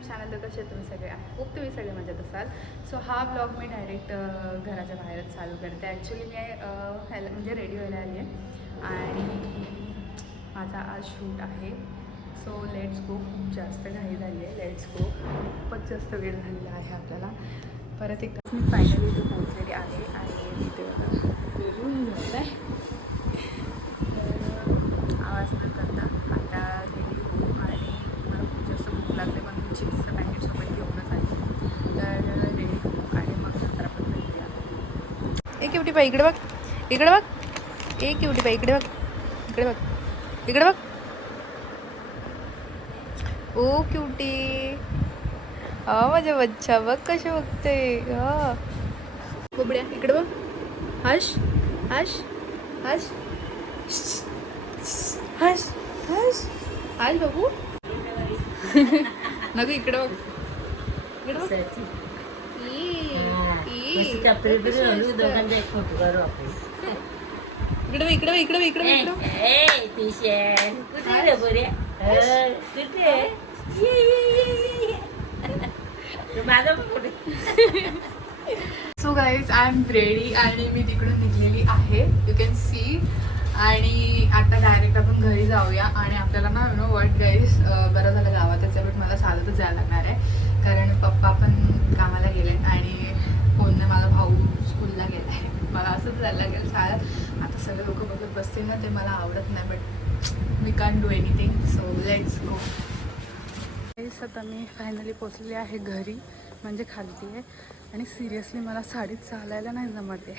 YouTube channel. तर कसे तुम्ही सगळे खूप तुम्ही सगळे मजेत असाल. सो हा ब्लॉग मी डायरेक्ट घराच्या बाहेरच चालू करते. ॲक्च्युली मी म्हणजे रेडी व्हायला आली आहे आणि माझा आज शूट आहे. सो लेट्स गो. खूप जास्त घाई झाली आहे. Let's go. खूपच जास्त वेळ झालेला आहे आपल्याला. परत एकदा मी फायनली इथे पोहोचलेली आहे आणि इथे झालं आहे. आवाज न करता आता रेडी होऊ आणि मला खूप जास्त भूक लागते. पण मी चिप्सचं पॅकेटसोबत घेऊनच आले. तर रेडी होऊ आणि मग नंतर आपण भेटूया. एक क्यूटी बाई इकडे बघ, इकडे बघ. एक क्यूटी बाई इकडे बघ, इकडे बघ, इकडे बघ. ओ क्यूटी. हा माझ्या बच्चा बघ कसे बघते. हा बोबड्या इकडे बघ. Hush hush hush hush hush hush बघू. नको इकडे बघ, इकडे बघ. इकडे इकडे इकडे so guys I am ready आणि मी तिकडून निघलेली आहे. You can see. आणि आता डायरेक्ट आपण घरी जाऊया. आणि आपल्याला ना नो वॉट गाईज बरं झालं गावातच आहे. बट मला चालतच जायला लागणार आहे कारण पप्पा पण कामाला गेले आणि कोण नाही, माझा भाऊ स्कूलला गेला आहे. मला असंच जायला लागेल शाळेत. आता सगळे लोक बघत बसतील ना, ते मला आवडत नाही. But we can do anything. So let's go. आता मी फायनली पोचलेली आहे घरी, म्हणजे खालती आहे. आणि सिरियसली मला साडीत चालायला नाही जमते.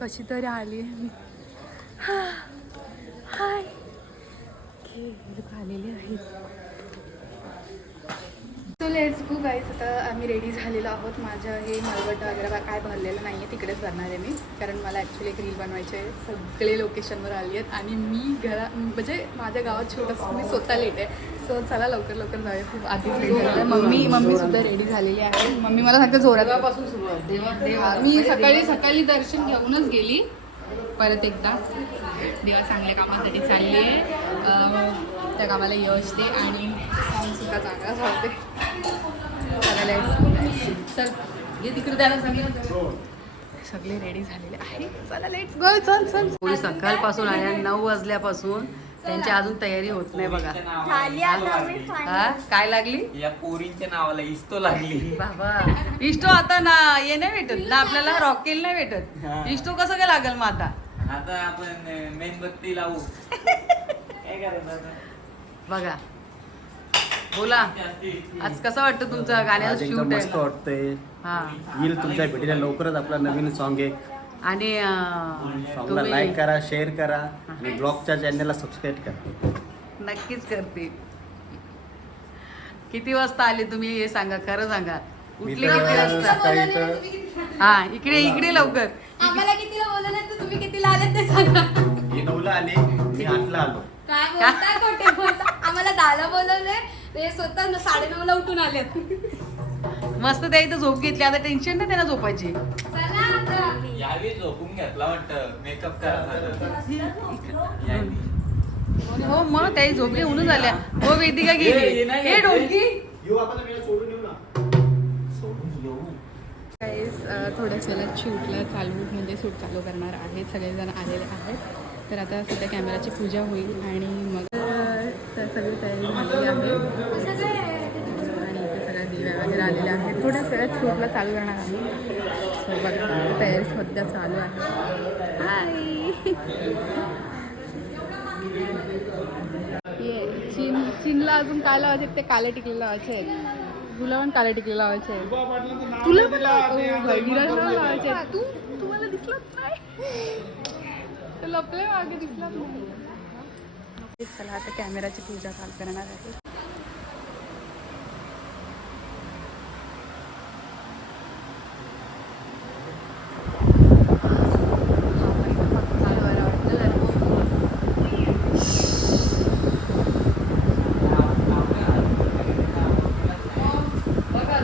कशी तरी आली हाय आलेली आहे. So let's go guys. आता आम्ही रेडी झालेलो आहोत. माझं हे मलबट वगैरे काय भरलेलं नाही आहे, तिकडेच भरणार आहे मी. कारण मला ॲक्च्युली एक रील बनवायचे आहे. सगळे लोकेशनवर आली आहेत आणि मी म्हणजे माझ्या गावात छोटंसं मी स्वतः लेट आहे. सो चला लवकर लवकर जाऊया. खूप आधीच रेडी झालं आहे. मम्मी सुद्धा रेडी झालेली आहे. मम्मी मला सांगते जोरापासून सुरुवात. मी सकाळी दर्शन घेऊनच गेली. परत एकदा देवा चांगल्या कामासाठी चालली आहे. त्या कामाला यश दे आणि सुद्धा चांगला चालते. चल हे तिकडे द्यायला सगळे रेडी झालेले आहे. चला लेट्स गो. चल चल. सकाळपासून आल्या 9 वाजल्यापासून त्यांची अजून तयारी होत नाही बघा. काय लागली? या पोरींच्या नावाला इस्तो लागली बाबा. इस्टो आता ना हे नाही भेटत ना आपल्याला. रॉकेल नाही भेटत. इस्टो कसं काय लागेल मग आता? आता आपण मेणबत्ती लावू. काय करायचं बघा. बोला आज कसं वाटतं तुमचं गाण्याचं शूट आहे? मस्त वाटतंय. हा येईल तुमच्या भेटीला लवकरच आपला नवीन सॉन्ग आहे. आणि सॉन्गला लाईक करा, शेअर करा आणि ब्लॉगच्या चॅनलला सबस्क्राईब करा. नक्कीच करते. किती वाजता आले तुम्ही हे सांगा, खरं सांगा. उठले किती वाजता? सकाळी तर हा इकडे लवकर. आम्हाला कितीला बोलवलं तर तुम्ही कितीला आले ते सांगा. मी 9ला आले, मी 8ला आलो. काय बोलताय, खोटे बोलता. आम्हाला 10ला बोलवलंय, ते स्वतः 9:30ला उठून आलेत. मस्त त्या इथं झोप घेतली. आता टेन्शन नाही त्यांना झोपायची. चला आता. यावेळी झोपून घेतला वाटतं. मेकअप करा. हो मग त्याही झोपली होऊन झाल्या. हो वेदिका गेली. हे डोंकी येऊ आपण सोडून येऊ ना. थोड्याच वेळात शूटला म्हणजे शूट चालू करणार आहेत. सगळेजण आलेले आहेत. तर आता सध्या कॅमेराची पूजा होईल आणि मग सगळी तयारी झालेली आहे. आणि इथे सगळ्या दिव्या वगैरे आलेल्या आहेत. थोड्याच वेळात शूटला चालू करणार आहे. सो बघा तयारी सध्या चालू आहे. हाय चिनला अजून काय लावायचे? ते काले टिकले लावायचे आहेत. तुला पण काले टिकले लावायचे आहे. तुला पण लावायचे आहे. तू मला दिसलाच नाही. लपले मागे दिसलाच नाही. चला आता कॅमेराची पूजा चालू करणार आहे.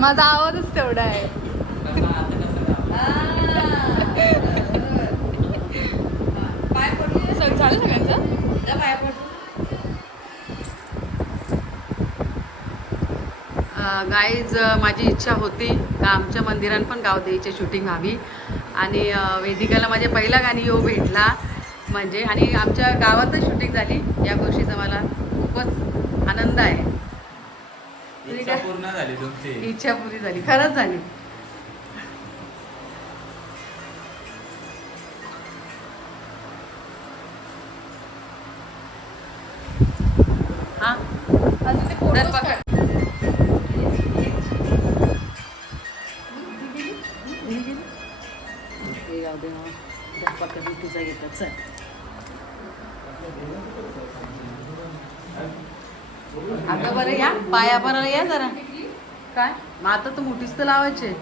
माझा आवाजच तेवढा आहे. झालं सगळ्यांचं? गाईज माझी इच्छा होती का आमच्या मंदिरात पण गावदेवीची शूटिंग हवी आणि वेदिकाला माझ्या पहिला गाणी येऊ भेटला म्हणजे आणि आमच्या गावातच शूटिंग झाली या गोष्टीचा मला खूपच आनंद आहे. इच्छा पूर्ण झाली तुमची. इच्छा पुरी झाली खरंच झाली. हा अजून ते तर photos बघा. काढ. हे जाऊ दे ना. गप्पा कधी तुझा घेतात चल. अगं बरं या पाया बरं या जरा. काय मग आता तू मोठीच तर लावायचे.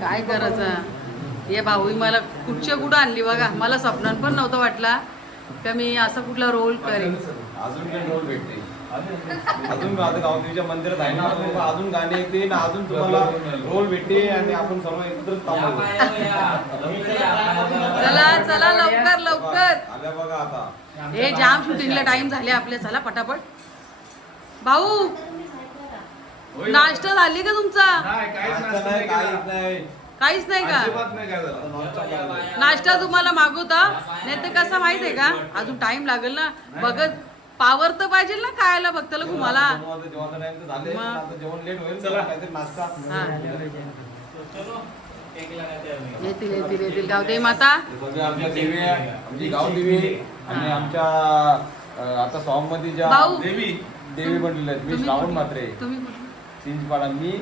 काय करायचं ये भाऊ मला कुठच्या कुठं आणली बघा. मला स्वप्नात पण नव्हतं वाटला का मी असा कुठला रोल करेन. अजून काही रोल भेटते अजून आता गावदेवीच्या मंदिरात आहे ना अजून गाणे येते ना अजून तुम्हाला रोल भेटते आणि आपण सर्व एकत्र थांबू. चला चला लवकर लवकर. आल्या बघा आता हे जाम शूटिंगला टाइम झाले आपले. चला पटापट. भाऊ नाश्ता झाली का तुमचा? नाही काहीच नाही काहीच नाही का? अजिबात नाही काय झालं. नाश्ता तुम्हाला मागवता नाही तर कसं माहित आहे का अजून टाइम लागेल ना. बघत पावर तर पाहिजे ना खायला बघताला घुमाला. जेवणाचा टाइम तर झाले मग. आता जेवण लेट होईल चला काहीतरी नाश्ता. हा येतील येतील येतील गावदेवी माता. सगळे आमच्या देवी आहे आमची गाव देवी आहे आणि आमच्या आता सॉंग मध्ये ज्या भाऊ. देवी बनलेल्या आहेत. मी तुम्ही श्रावण कुठले? म्हात्रे तुम्ही कुठले? चिंचपाडा मी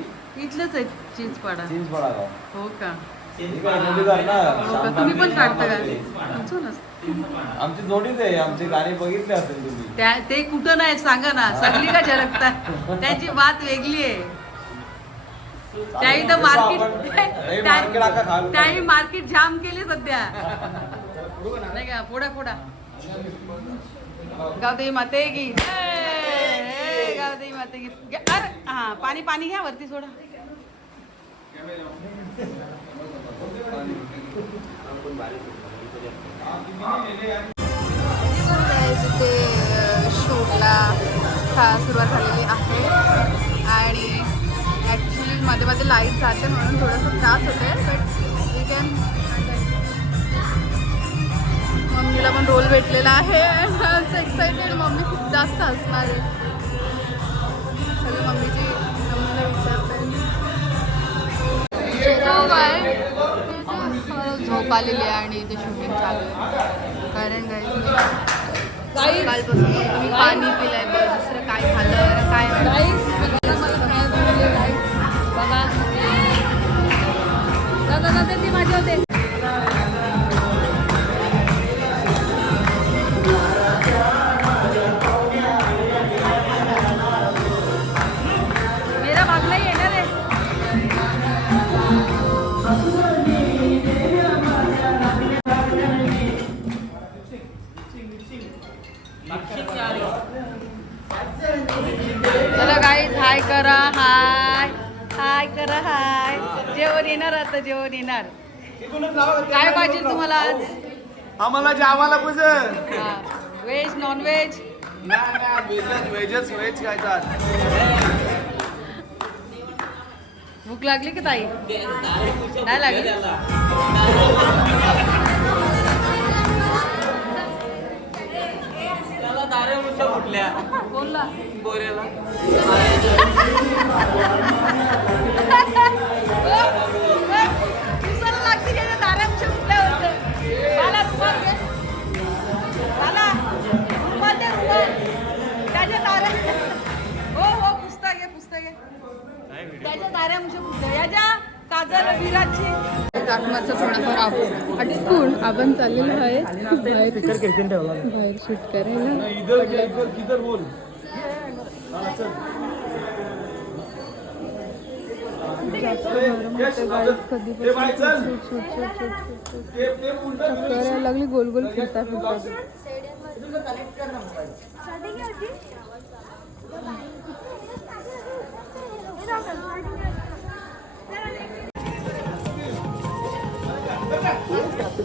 इथलंच आहे चिंचपाडा. चिंचपाडा गाव हो का? इकडे जोडीदार ना हो का? तुम्ही पण काढता का? तुमचं नसतं. आमची जोडीच आहे आमचे गाणे बघितले असेल तुम्ही. त्या ते कुठं नाही सांगा ना. सगळी का झलकतात त्यांची बात वेगळी आहे. त्याही तर मार्केट त्याही मार्केट जाम केली सध्या नाही का. फोडा फोडा. गावदेवी माते की गावदेवी माते की. अरे हा पाणी पाणी घ्या वरती सोडा. तिथे शूटला सुरुवात झालेली आहे आणि ॲक्च्युली मध्ये मध्ये लाईट जाते म्हणून थोडासा त्रास होते बट वी कॅन. मम्मीला पण रोल भेटलेला आहे. एक्साइटेड. मम्मी खूप जास्त हसणार आहे. सगळी मम्मीला विचारते झोप आलेली आहे आणि इथे शूटिंग चालू आहे कारण कालपासून मी पाणी पिलंय बरं दुसरं काय खाल्लं काय माझे होते. मेरा भागला येणार आहे. चला गाईज हाय करा. हाय हाय करा. हाय जेवण येणार आता जेवण येणार. काय पाहिजे तुम्हाला आज? आम्हाला जेवायला पुजन व्हेज नॉन व्हेज व्हेजच व्हेज खायचा. भूक लागली की ताई? नाही लागली. बोलला गोऱ्याला दिसायला लागते त्याच्या दाराच्या कुठल्या होतं. मला रुमाल दे. मला रुमाल दे रुमाल. त्याच्या दारा हो हो पुस्तक घे पुस्तक घे. त्याच्या दाऱ्यामुळे पुस्तक याच्या काजल विराजची काकमाचा थोडाफार अटकून आपण चाललेलो आहे बाहेर शूट करायला. बोल करायला लागली गोल गोल फिरता फिरता.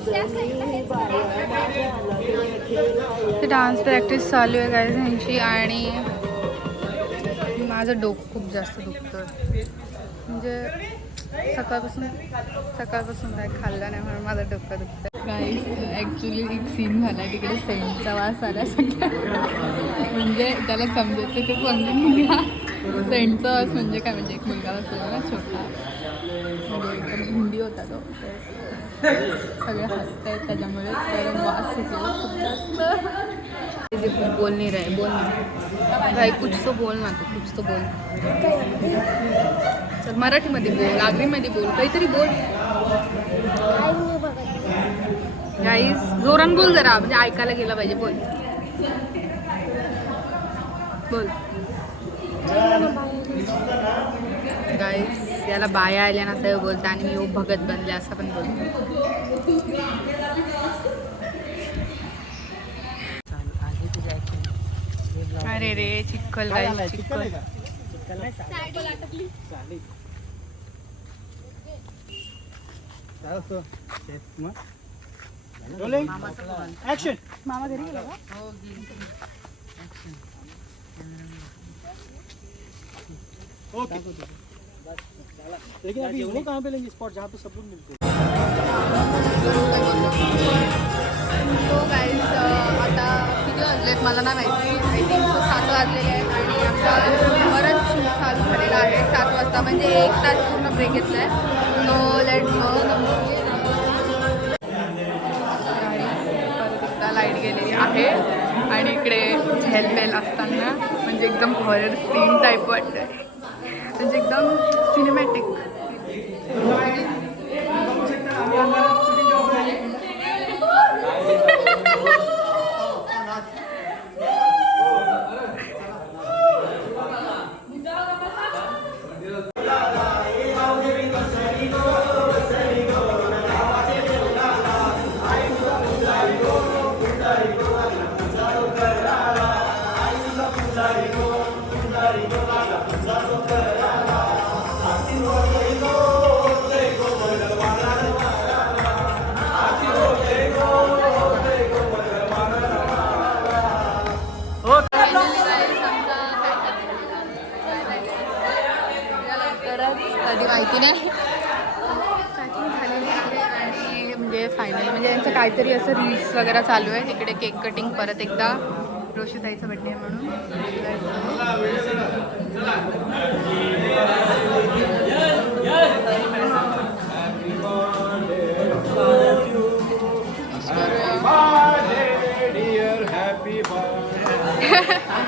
त्या साईडला ते डान्स प्रॅक्टिस चालू आहे काय त्यांची आणि माझं डोकं खूप जास्त दुखतं म्हणजे सकाळपासून काय खाल्लं नाही म्हणून माझं डोकं दुखतं. गाईस ॲक्च्युली एक सीन झाला तिकडे सेंटचा वास आला सगळ्या म्हणजे त्याला समजायचं ते समजून घ्या. सेंटचा वास म्हणजे काय म्हणजे एक मुलगा बसलेला ना छोटा म्हणजे एकदम हिंदी होता तो सगळे हसत आहेत त्याच्यामुळे वास सुटलेला खूप जास्त. बोल नाही रहे बोल नाही भाई कुछ तो बोल ना तू कुछ तो बोल चल मराठीमध्ये बोल आगरीमध्ये बोल काहीतरी बोल. गाईस जोरान बोल जरा म्हणजे ऐकायला गेला पाहिजे बोल बोल. गाईस याला बाया आल्या ना असं बोलता आणि मी भगत बनले असं पण बोलतो. अरे रे चिखल गाईस चिखल. मामा घरी गेला का? हो ओके लेकिन अभी वो कहाँ पे लेंगे स्पॉट जहाँ पे सब लोग मिलते हैं. सो गाईज आता किती वाजलेत मला नाही माहिती. आय थिंक 7 वाजलेले आहेत आणि आमचा परत शूट चालू झालेला आहे 7 वाजता म्हणजे 1 तास पूर्ण ब्रेक घेतला आहे. नो लेट परत एकदा लाईट गेलेली आहे आणि इकडे झेल असताना म्हणजे एकदम हॉरर सीन टाईप वाटतं म्हणजे एकदम सिनेमॅटिक. कधी माहिती नाही पॅकिंग झालेली आहे आणि म्हणजे फायनली म्हणजे यांचं काहीतरी असं रील्स वगैरे चालू आहे. तिकडे केक कटिंग परत एकदा रोशिताईचा बड्डे आहे म्हणून. Happy birthday.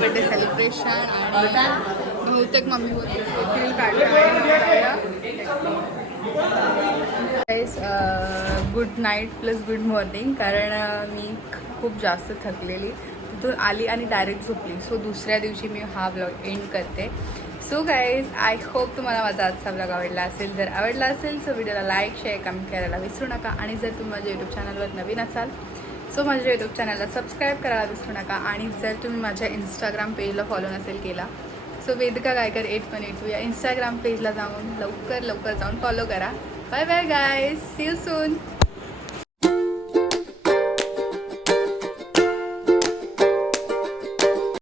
बर्थडे सेलिब्रेशन आणि बहुतेक मम्मी बोलते काढलं. Good night plus good morning कारण मी खूप जास्त थकलेली तिथून आली आणि डायरेक्ट झोपली. सो दुसऱ्या दिवशी मी हा ब्लॉग एंड करते. सो गाईज आय होप तुम्हाला माझा आजचा ब्लॉग आवडला असेल. जर आवडला असेल तर व्हिडिओला लाईक शेअर कमेंट करायला विसरू नका आणि जर तुम्ही माझ्या यूट्यूब चॅनलवर नवीन असाल सो माझ्या यूट्यूब चॅनलला सबस्क्राईब करायला विसरू नका. आणि जर तुम्ही माझ्या इंस्टाग्राम पेजला फॉलो नसेल केला सो वेदिका गायकर 8182 या इंस्टाग्राम पेजला जाऊन लवकर जाऊन फॉलो करा. Bye bye guys, see you soon.